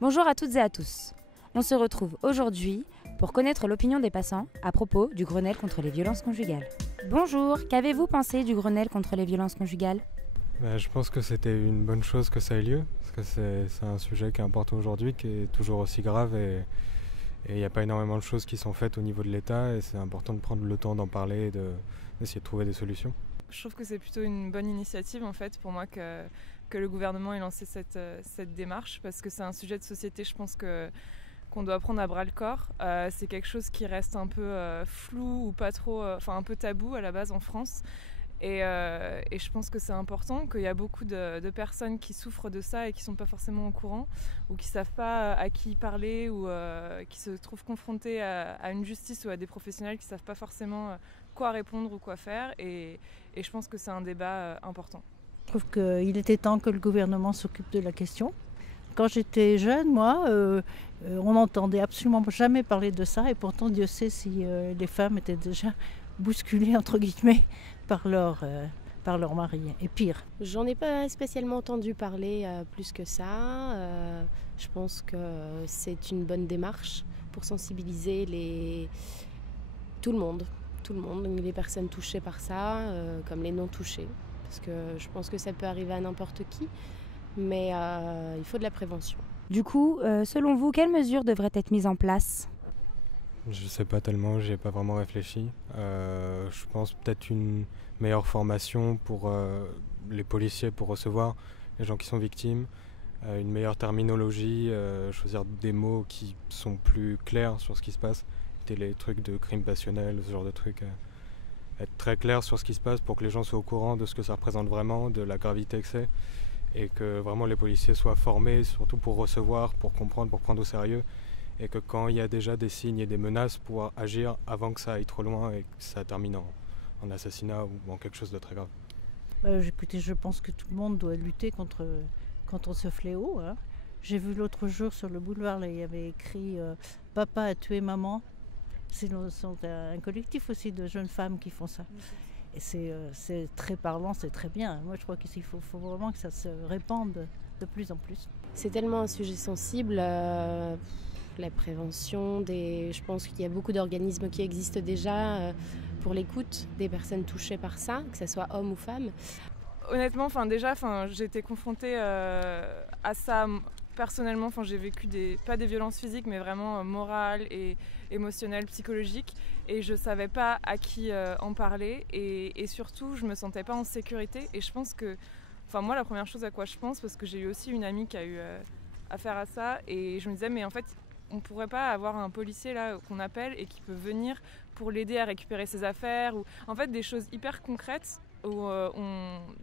Bonjour à toutes et à tous. On se retrouve aujourd'hui pour connaître l'opinion des passants à propos du Grenelle contre les violences conjugales. Bonjour, qu'avez-vous pensé du Grenelle contre les violences conjugales ? Je pense que c'était une bonne chose que ça ait lieu, parce que c'est un sujet qui est important aujourd'hui, qui est toujours aussi grave et il n'y a pas énormément de choses qui sont faites au niveau de l'État et c'est important de prendre le temps d'en parler et d'essayer de trouver des solutions. Je trouve que c'est plutôt une bonne initiative en fait pour moi que le gouvernement ait lancé cette démarche parce que c'est un sujet de société, je pense qu'on doit prendre à bras le corps. C'est quelque chose qui reste un peu flou ou pas trop, un peu tabou à la base en France. Et je pense que c'est important, qu'il y a beaucoup de personnes qui souffrent de ça et qui ne sont pas forcément au courant ou qui ne savent pas à qui parler ou qui se trouvent confrontés à une justice ou à des professionnels qui ne savent pas forcément quoi répondre ou quoi faire. Et je pense que c'est un débat important. Je trouve qu'il était temps que le gouvernement s'occupe de la question. Quand j'étais jeune, moi, on n'entendait absolument jamais parler de ça et pourtant Dieu sait si les femmes étaient déjà bousculées entre guillemets par leur mari, et pire. J'en ai pas spécialement entendu parler plus que ça. Je pense que c'est une bonne démarche pour sensibiliser tout le monde, les personnes touchées par ça, comme les non touchées. Parce que je pense que ça peut arriver à n'importe qui, mais il faut de la prévention. Du coup, selon vous, quelles mesures devraient être mises en place ? Je ne sais pas tellement, j'y ai pas vraiment réfléchi. Je pense peut-être une meilleure formation pour les policiers pour recevoir les gens qui sont victimes, une meilleure terminologie, choisir des mots qui sont plus clairs sur ce qui se passe, éviter les trucs de crimes passionnels, ce genre de trucs. Être très clair sur ce qui se passe pour que les gens soient au courant de ce que ça représente vraiment, de la gravité que c'est, et que vraiment les policiers soient formés, surtout pour recevoir, pour comprendre, pour prendre au sérieux, et que quand il y a déjà des signes et des menaces, pouvoir agir avant que ça aille trop loin et que ça termine en assassinat ou en quelque chose de très grave. Écoutez, je pense que tout le monde doit lutter contre ce fléau. Hein. J'ai vu l'autre jour sur le boulevard, là, il y avait écrit « Papa a tué maman ». C'est un collectif aussi de jeunes femmes qui font ça. Et c'est très parlant, c'est très bien. Moi, je crois qu'il faut vraiment que ça se répande de plus en plus. C'est tellement un sujet sensible. La prévention, je pense qu'il y a beaucoup d'organismes qui existent déjà pour l'écoute des personnes touchées par ça, que ce soit hommes ou femmes. Honnêtement, j'ai été confrontée à ça personnellement. J'ai vécu pas des violences physiques, mais vraiment morales et émotionnelles, psychologiques. Et je ne savais pas à qui en parler. Et surtout, je ne me sentais pas en sécurité. Et je pense que, moi, la première chose à quoi je pense, parce que j'ai eu aussi une amie qui a eu affaire à ça, et je me disais, mais en fait, on ne pourrait pas avoir un policier là qu'on appelle et qui peut venir pour l'aider à récupérer ses affaires ou en fait des choses hyper concrètes où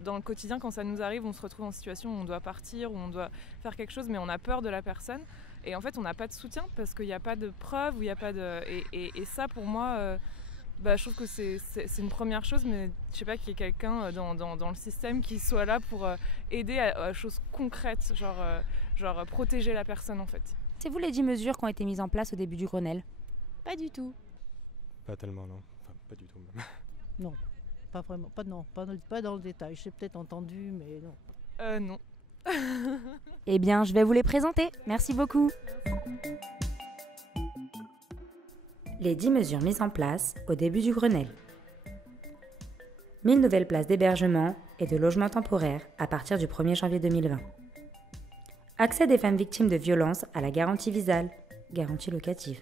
dans le quotidien quand ça nous arrive on se retrouve en situation où on doit partir, où on doit faire quelque chose mais on a peur de la personne et en fait on n'a pas de soutien parce qu'il n'y a pas de preuves, où il y a pas de... et ça pour moi je trouve que c'est une première chose mais je sais pas qu'il y ait quelqu'un dans le système qui soit là pour aider à choses concrètes genre protéger la personne en fait. C'est vous les 10 mesures qui ont été mises en place au début du Grenelle ? Pas du tout. Pas tellement, non. Enfin, pas du tout même. Non, pas vraiment. Pas dans le détail. J'ai peut-être entendu, mais non. Non. Eh bien, je vais vous les présenter. Merci beaucoup. Les 10 mesures mises en place au début du Grenelle. 1000 nouvelles places d'hébergement et de logement temporaire à partir du 1er janvier 2020. Accès des femmes victimes de violences à la garantie Visale, garantie locative.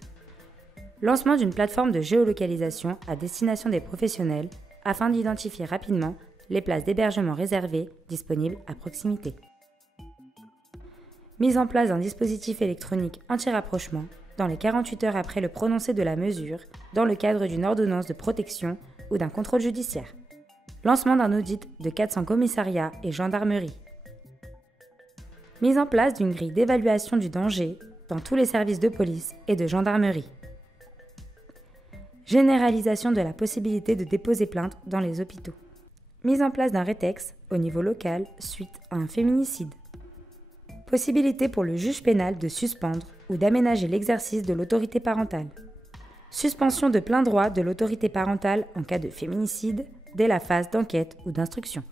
Lancement d'une plateforme de géolocalisation à destination des professionnels afin d'identifier rapidement les places d'hébergement réservées disponibles à proximité. Mise en place d'un dispositif électronique anti-rapprochement dans les 48 heures après le prononcé de la mesure dans le cadre d'une ordonnance de protection ou d'un contrôle judiciaire. Lancement d'un audit de 400 commissariats et gendarmeries. Mise en place d'une grille d'évaluation du danger dans tous les services de police et de gendarmerie. Généralisation de la possibilité de déposer plainte dans les hôpitaux. Mise en place d'un rétex au niveau local suite à un féminicide. Possibilité pour le juge pénal de suspendre ou d'aménager l'exercice de l'autorité parentale. Suspension de plein droit de l'autorité parentale en cas de féminicide dès la phase d'enquête ou d'instruction.